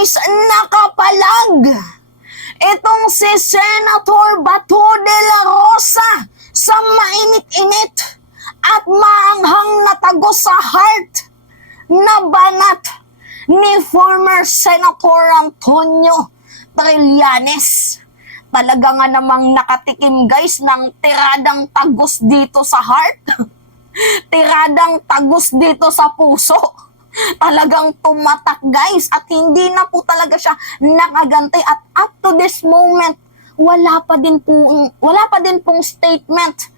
guys, nakapalag itong si Senator Bato de la Rosa sa mainit-init at maanghang na tagos sa heart na banat ni former Senator Antonio Trillanes. Talaga nga namang nakatikim guys ng tiradang tagos dito sa heart. Tiradang tagos dito sa puso. Talagang tumatak guys at hindi na po talaga siya nakagantay at up to this moment wala pa din pong statement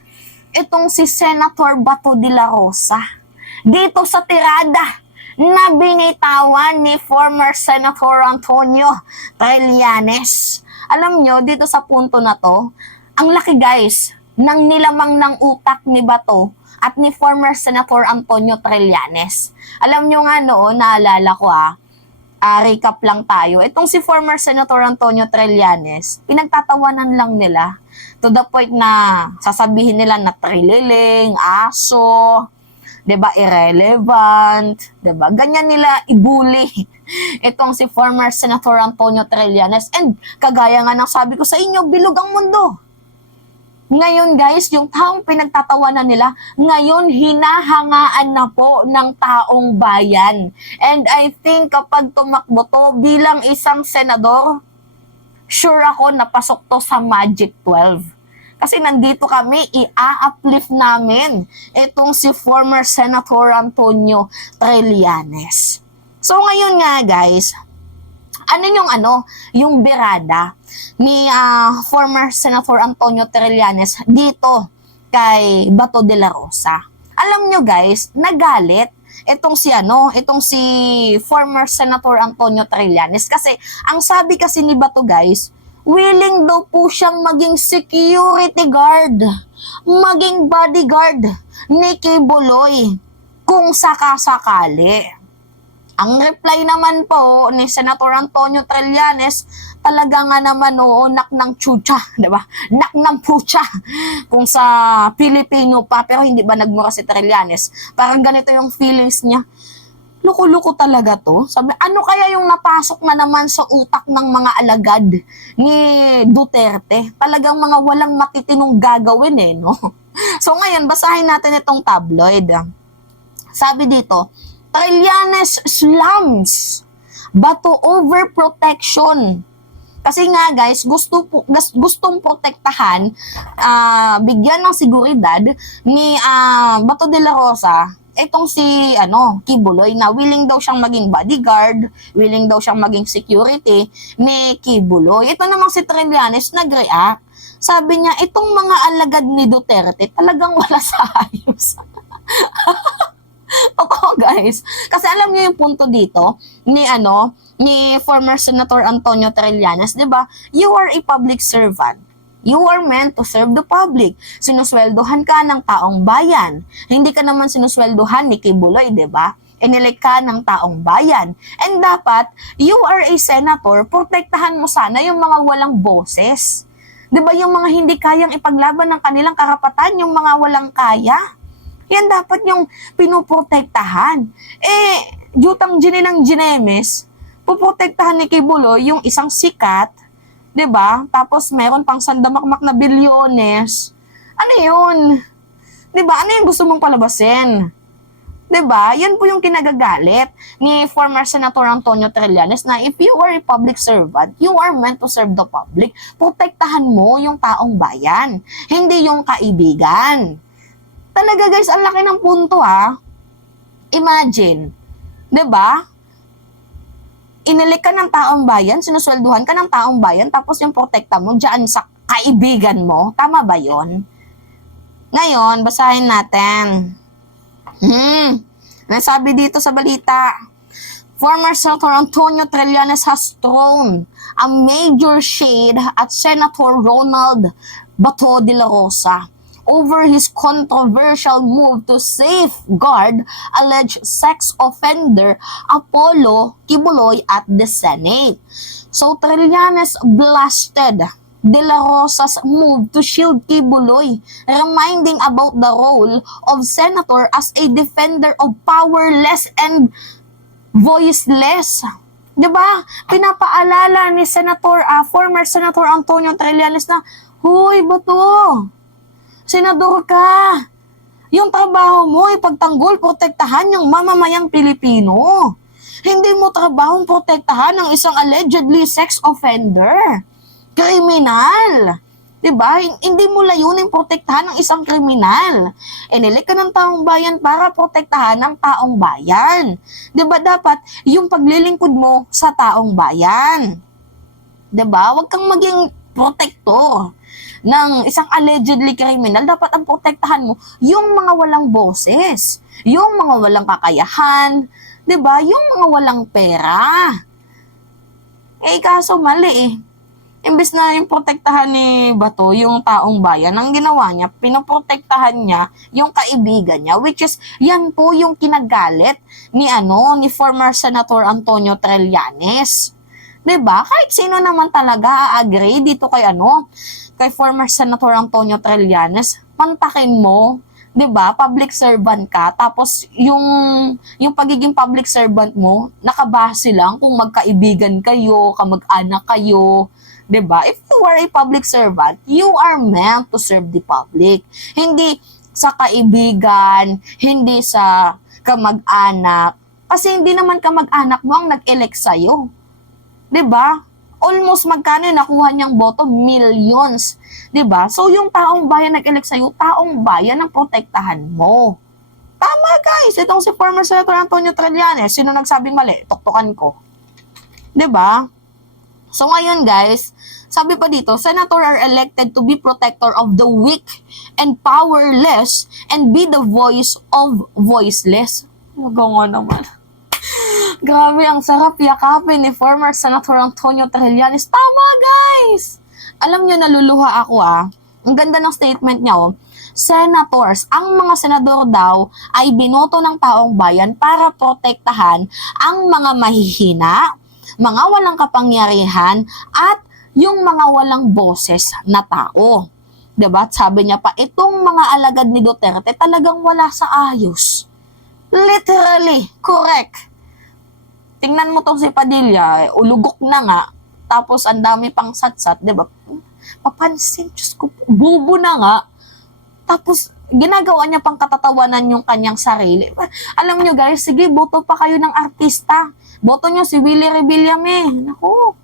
itong si Senator Bato de la Rosa dito sa tirada na binitawan ni former Senator Antonio Trillanes. Alam nyo, dito sa punto na to, ang laki guys ng nilamang ng utak ni Bato at ni former Senator Antonio Trillanes. Alam nyo nga noon, naalala ko recap lang tayo. Itong si former Senator Antonio Trillanes, pinagtatawanan lang nila to the point na sasabihin nila na trililing, aso, 'di ba, irrelevant, 'di ba? Ganyan nila ibuli itong si former Senator Antonio Trillanes. And kagaya nga ng sabi ko sa inyo, bilog ang mundo. Ngayon guys, yung taong pinagtatawanan nila, ngayon hinahangaan na po ng taong bayan. And I think kapag tumakbo to bilang isang senador, sure ako napasok to sa Magic 12. Kasi nandito kami, i-uplift namin itong si former Senator Antonio Trillanes. So ngayon nga guys, yung birada ni former Senator Antonio Trillanes dito kay Bato de la Rosa. Alam nyo guys, nagalit itong si former Senator Antonio Trillanes kasi ang sabi kasi ni Bato guys, willing daw po siyang maging security guard, maging bodyguard ni Kibuloy kung sakasakali. Ang reply naman po ni Senator Antonio Trillanes, talaga nga naman nak ng chucha, di ba? Nak ng pucha. Kung sa Pilipino pa, pero hindi ba nagmura si Trillanes? Parang ganito yung feelings niya. Luko-luko talaga to. Sabi, ano kaya yung napasok na naman sa utak ng mga alagad ni Duterte? Talagang mga walang matitinong gagawin no? So ngayon, basahin natin itong tabloid. Sabi dito, Trillanes slams Bato overprotection. Kasi nga guys, gustong protektahan, bigyan ng seguridad ni Bato de la Rosa itong si Kibuloy na willing daw siyang maging bodyguard, willing daw siyang maging security ni Kibuloy. Ito namang si Trillanes nag-react. Sabi niya, itong mga alagad ni Duterte talagang wala sa ayos. Oo guys, kasi alam niyo yung punto dito ni former Senator Antonio Trillanes, 'di ba? You are a public servant. You are meant to serve the public. Sinusweldohan ka ng taong bayan. Hindi ka naman sinusweldohan ni Kibuloy, 'di ba? Inelect ka ng taong bayan. And dapat, you are a senator, protektahan mo sana yung mga walang boses. 'Di ba? Yung mga hindi kayang ipaglaban ng kanilang karapatan, yung mga walang kaya. Yan dapat yung pinoprotektahan. Jutang ng Ginemes, puprotektahan ni Kibuloy yung isang sikat, 'di ba? Tapos meron pang sandamakmak na bilyones. Ano 'yun? 'Di ba? Ano yung gusto mong palabasin? 'Di ba? Yan po yung kinagagalit ni former Senator Antonio Trillanes na if you are a public servant, you are meant to serve the public. Protektahan mo yung taong bayan, hindi yung kaibigan. Talaga guys, ang laki ng punto Imagine, 'di ba? Inilik ka ng taong bayan, sinuswelduhan ka ng taong bayan, tapos yung protekta mo diyan sa kaibigan mo. Tama ba 'yon? Ngayon, basahin natin. Nasabi dito sa balita, former Senator Antonio Trillanes has thrown a major shade at Senator Ronald Bato de la Rosa over his controversial move to safeguard alleged sex offender Apollo Kibuloy at the Senate. So Trillanes blasted De La Rosa's move to shield Kibuloy, reminding about the role of senator as a defender of powerless and voiceless 'Di ba? Pinapaalala ni former Senator Antonio Trillanes na, "Hoy, Bato, senador ka. Yung trabaho mo ay pagtanggol, protektahan yung mamamayang Pilipino. Hindi mo trabahong protektahan ng isang allegedly sex offender. Kriminal. 'Di ba? Hindi mo layunin protektahan ng isang kriminal. Inilik ka ng taong bayan para protektahan ng taong bayan. 'Di ba dapat yung paglilingkod mo sa taong bayan? 'Di ba? Huwag kang maging protektor ng isang allegedly criminal. Dapat ang protektahan mo yung mga walang boses, yung mga walang kakayahan, 'di ba? Yung mga walang pera. Kaso mali eh. Imbes na yung protektahan ni Bato, yung taong bayan, ang ginawa niya, pinoprotektahan niya yung kaibigan niya, which is, yan po yung kinagalit ni former Senator Antonio Trillanes. 'Di ba? Kahit sino naman talaga agree dito kay former Senator Antonio Trillanes, pantakin mo, 'di ba? Public servant ka, tapos yung pagiging public servant mo, nakabase lang kung magkaibigan kayo, kamag-anak kayo, 'di ba? If you are a public servant, you are meant to serve the public. Hindi sa kaibigan, hindi sa kamag-anak. Kasi hindi naman kamag-anak mo ang nag-elect sa'yo. 'Di ba? Almost magkano yung nakuha niyang boto? Millions. 'Di ba? So yung taong bayan nag-elect sa'yo, taong bayan ang protektahan mo. Tama guys, itong si former Senator Antonio Trillanes, sino nagsabing mali? Tuktukan ko. 'Di ba? So ngayon guys, sabi pa dito, senator are elected to be protector of the weak and powerless and be the voice of voiceless. Nga naman. Grabe, ang sarap yakapin ni former Senator Antonio Trillanes. Tama guys! Alam nyo, naluluha ako Ang ganda ng statement niya Senators, ang mga senador daw ay binoto ng taong bayan para protektahan ang mga mahihina, mga walang kapangyarihan, at yung mga walang boses na tao. Diba? At sabi niya pa, itong mga alagad ni Duterte talagang wala sa ayos. Literally, correct. Tingnan mo tong si Padilla, ulugok na nga, tapos ang dami pang satsat, diba? Papansin, Diyos ko, bubo na nga. Tapos, ginagawa niya pang katatawanan yung kanyang sarili. Alam nyo guys, sige, boto pa kayo ng artista. Boto nyo si Willie Rebillame. Naku,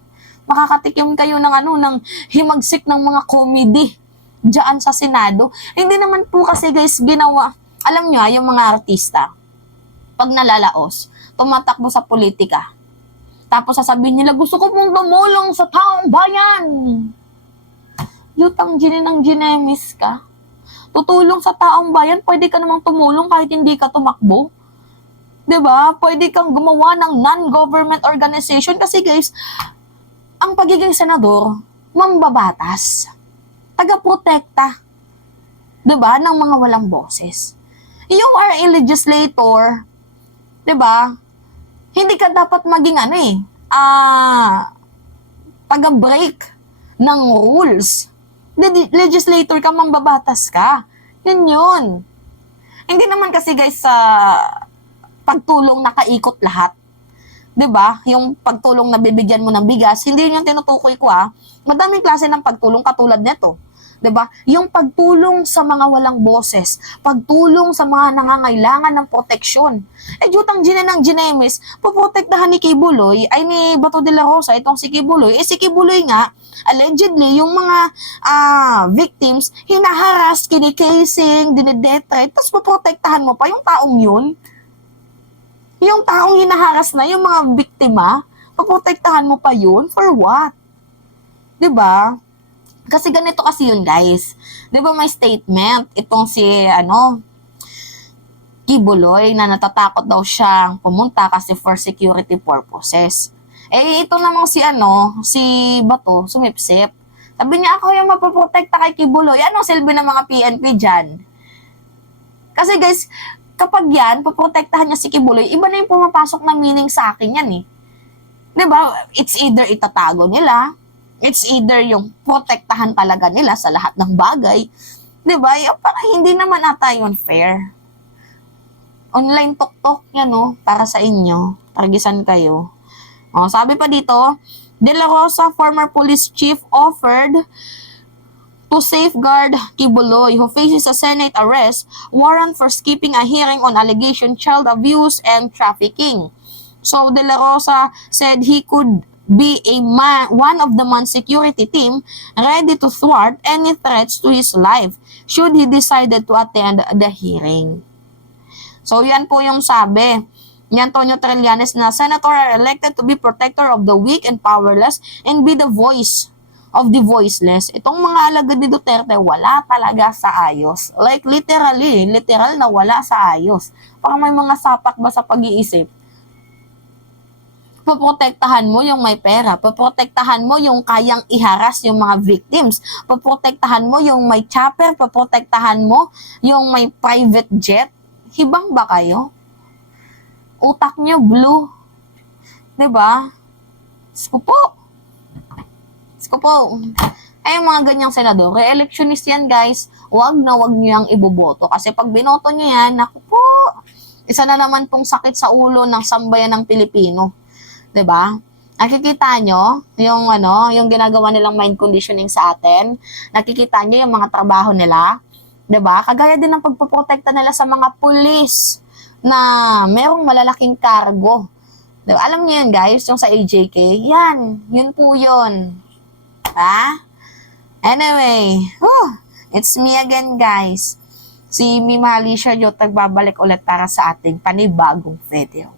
makakatikim kayo ng himagsik ng mga comedy diyan sa Senado. Hindi naman po kasi guys ginawa, alam nyo yung mga artista, pag nalalaos, tumatakbo sa politika. Tapos sasabihin nila, gusto ko pong tumulong sa taong bayan. Yutang ng ginemis ka. Tutulong sa taong bayan, pwede ka namang tumulong kahit hindi ka tumakbo. 'Di ba? Pwede kang gumawa ng non-government organization kasi guys, ang pagiging senador, mambabatas, taga-protekta, 'di ba, ng mga walang boses. You are a legislator, 'di ba? Hindi ka dapat maging taga-break ng rules. Legislator ka, mambabatas ka. Yun. Hindi naman kasi guys sa pagtulong nakaikot lahat. 'Di ba? Yung pagtulong na bibigyan mo ng bigas, hindi yun yung tinutukoy ko Madaming klase ng pagtulong katulad nito. 'Di ba? Yung pagtulong sa mga walang boses, pagtulong sa mga nangangailangan ng proteksyon. Jutang ng Ginemis, poprotektahan ni Kibuloy, ay ni Bato de la Rosa, itong si Kibuloy. Si Kibuloy nga, allegedly, yung mga victims, hinaharas, kinikasing, dinedetrate, tapos poprotektahan mo pa yung taong yun. Yung taong hinaharas na, yung mga biktima, poprotektahan mo pa yun? For what? 'Di ba? Kasi ganito kasi yun, guys. 'Di ba may statement itong si Kibuloy na natatakot daw siyang pumunta kasi for security purposes. Ito namang si Bato, sumipsip. Sabi niya, ako yung mapoprotekta kay Kibuloy. Anong silbi ng mga PNP dyan? Kasi guys, kapag yan, poprotektahan niya si Kibuloy, iba na yung pumapasok na meaning sa akin yan 'Di ba? It's either itatago nila, it's either yung protektahan talaga nila sa lahat ng bagay. 'Di ba? Hindi naman ata yun fair. Online tok-tok yan para sa inyo. Targisan kayo. Sabi pa dito, De La Rosa, former police chief, offered to safeguard Kibuloy, who faces a Senate arrest warrant for skipping a hearing on allegation child abuse and trafficking. So De La Rosa said he could be one of the man's security team ready to thwart any threats to his life should he decided to attend the hearing. So yan po yung sabi ni Antonio Trillanes na senator are elected to be protector of the weak and powerless and be the voice of the voiceless. Itong mga alagad ni Duterte wala talaga sa ayos. Like literally, literal na wala sa ayos. Parang may mga sapak ba sa pag-iisip? Poprotektahan mo yung may pera, poprotektahan mo yung kayang iharas yung mga victims, poprotektahan mo yung may chopper, poprotektahan mo yung may private jet. Hibang ba kayo? Utak nyo blue. 'Di ba? Sko po. Ay, yung mga ganyang senador, re-electionist yan, guys. Wag nyo yung iboboto. Kasi pag binoto nyo yan, naku po, isa na naman pong sakit sa ulo ng sambayan ng Pilipino. 'Di ba? Nakikita nyo yung ginagawa nilang mind conditioning sa atin. Nakikita nyo yung mga trabaho nila. 'Di ba? Kagaya din ng pagpoprotekta nila sa mga pulis na merong malalaking kargo. 'Di ba? Alam niyo yun, guys, yung sa AJK. Yan, yun po yun. Anyway, it's me again, guys. Si Mima Alicia Jot nagbabalik ulit para sa ating panibagong video.